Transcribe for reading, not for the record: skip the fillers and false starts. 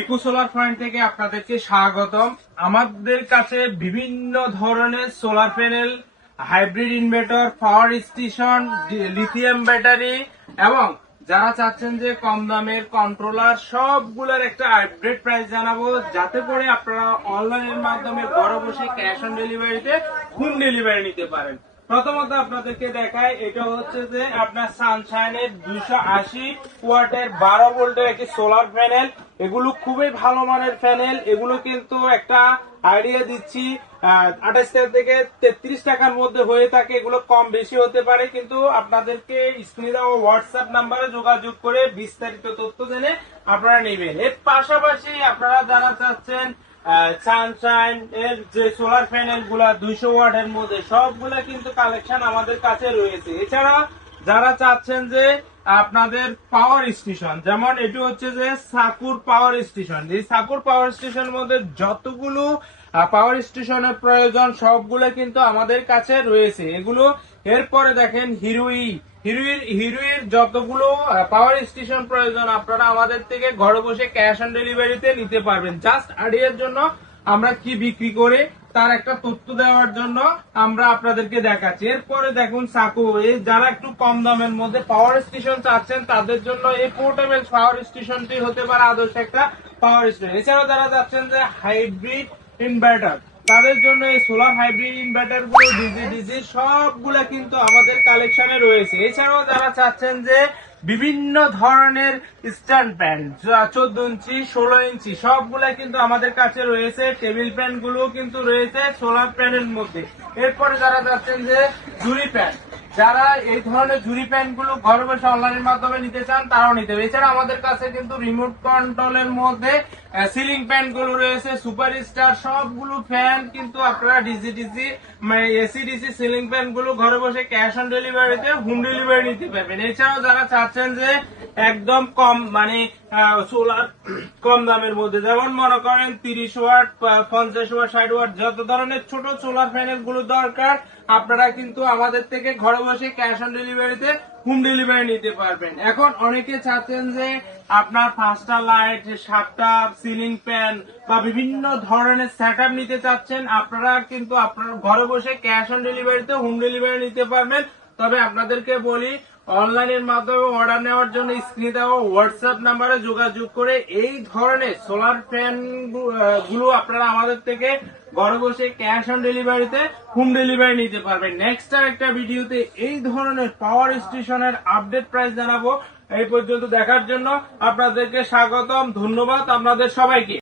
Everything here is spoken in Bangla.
ইকো সোলার পয়েন্ট থেকে আপনাদেরকে স্বাগতম। আমাদের কাছে বিভিন্ন ধরনের solar panel, hybrid inverter, power station, lithium battery এবং যারা চাচ্ছেন যে কম দামের কন্ট্রোলার, সবগুলোর একটা আপডেট প্রাইস জানাবো, যাতে করে আপনারা অনলাইনের মাধ্যমে ঘরে বসে ক্যাশ অন ডেলিভারিতে হোম ডেলিভারি নিতে পারেন। প্রথমত আপনাদেরকে দেখায়, এটা হচ্ছে যে আপনার সানশাইনের 280 ওয়াটের 12 ভোল্টের একটি সোলার প্যানেল। এগুলো খুবই ভালো মানের প্যানেল। এগুলো কিন্তু একটা আইডিয়া দিচ্ছি, 28 টাকা থেকে 33 টাকার মধ্যে হয়ে থাকে। এগুলো কম বেশি হতে পারে, কিন্তু আপনাদেরকে স্ক্রিনে দেওয়া হোয়াটসঅ্যাপ নাম্বারে যোগাযোগ করে বিস্তারিত তথ্য জেনে আপনারা নেবেন। এর পাশাপাশি আপনারা যারা চাচ্ছেন সানশাইন এর যে সোলার প্যানেল গুলা 200 ওয়াটের মধ্যে, সবগুলা কিন্তু কালেকশন আমাদের কাছে রয়েছে। এছাড়া যারা চাচ্ছেন যে আপনাদের পাওয়ার স্টেশন, যেমন এটি হচ্ছে যে সাকুর পাওয়ার স্টেশন। এই সাকুর পাওয়ার স্টেশন মধ্যে যতগুলো পাওয়ার স্টেশনের প্রয়োজন সবগুলো কিন্তু আমাদের কাছে রয়েছে। এগুলো এরপরে দেখেন হিরোইর যতগুলো পাওয়ার স্টেশন প্রয়োজন আপনারা আমাদের থেকে ঘরে বসে ক্যাশ অন ডেলিভারিতে নিতে পারবেন। জাস্ট আইডিয়ার জন্য আমরা কি বিক্রি করে তার একটা তথ্য দেওয়ার জন্য আমরা আপনাদেরকে দেখাচ্ছি। এরপরে দেখুন সাকু, এই যারা একটু কম দামের মধ্যে পাওয়ার স্টেশন চাচ্ছেন তাদের জন্য এই পোর্টেবল পাওয়ার স্টেশনটি হতে পারে আদর্শ একটা পাওয়ার স্টেশন। এছাড়াও যারা চাচ্ছেন যে হাইব্রিড ইনভার্টার, তাদের জন্য এই সোলার হাইব্রিড ইনভার্টার গুলো ডিজি সবগুলা কিন্তু আমাদের কালেকশনে রয়েছে। এছাড়াও যারা চাচ্ছেন যে বিভিন্ন ধরনের স্ট্যান্ড ফ্যান 14 ইঞ্চি 16 ইঞ্চি সবগুলা কিন্তু আমাদের কাছে রয়েছে। টেবিল ফ্যান গুলো কিন্তু রয়েছে সোলার প্যানের মধ্যে। এরপরে যারা চাচ্ছেন যে ঝুড়ি ফ্যান, যারা এই ধরনের ঝুড়ি ফ্যান গুলো ঘরে বসে অনলাইনের মাধ্যমে নিতে চান তারাও নিতে হবে। এছাড়া আমাদের কাছে কিন্তু রিমোট কন্ট্রোলের মধ্যে সিলিং ফ্যান গুলো রয়েছে, সুপারস্টার সবগুলো ফ্যান কিন্তু আপনারা ডিসি মানে এসি ডিসি সিলিং ফ্যান গুলো ঘরে বসে ক্যাশ অন ডেলিভারিতে হোম ডেলিভারি নিতে পারবেন। এছাড়াও যারা চাচ্ছেন যে একদম কম মানে সোলার কম দামের মধ্যে, যেমন মনে করেন 30 ওয়াট 50 ওয়াট 60 ওয়াট যত ধরনের ছোট সোলার প্যানেল গুলো দরকার আপনারা কিন্তু আমাদের থেকে ঘরে বসে ক্যাশ অন ডেলিভারিতে হোম ডেলিভারি নিতে পারবেন। এখন অনেকে চাচ্ছেন যে আপনার 5টা লাইট, 7টা সিলিং ফ্যান বা বিভিন্ন ধরনের সেটআপ নিতে চাচ্ছেন, আপনারা কিন্তু আপনার ঘরে বসে ক্যাশ অন ডেলিভারিতে হোম ডেলিভারি নিতে পারবেন। তবে আপনাদেরকে বলি, অনলাইনের মাধ্যমে অর্ডার নেওয়ার জন্য স্ক্রিনে দেওয়া হোয়াটসঅ্যাপ নাম্বারে যোগাযোগ করে এই ধরনের সোলার ফ্যান গুলো আপনারা আমাদের থেকে ঘরে বসে ক্যাশ অন ডেলিভারিতে হোম ডেলিভারি নিতে পারবেন। নেক্সট একটা ভিডিওতে এই ধরনের পাওয়ার স্টেশনের আপডেট প্রাইস জানাবো। এই পর্যন্ত দেখার জন্য আপনাদেরকে স্বাগতম, ধন্যবাদ আপনাদের সবাইকে।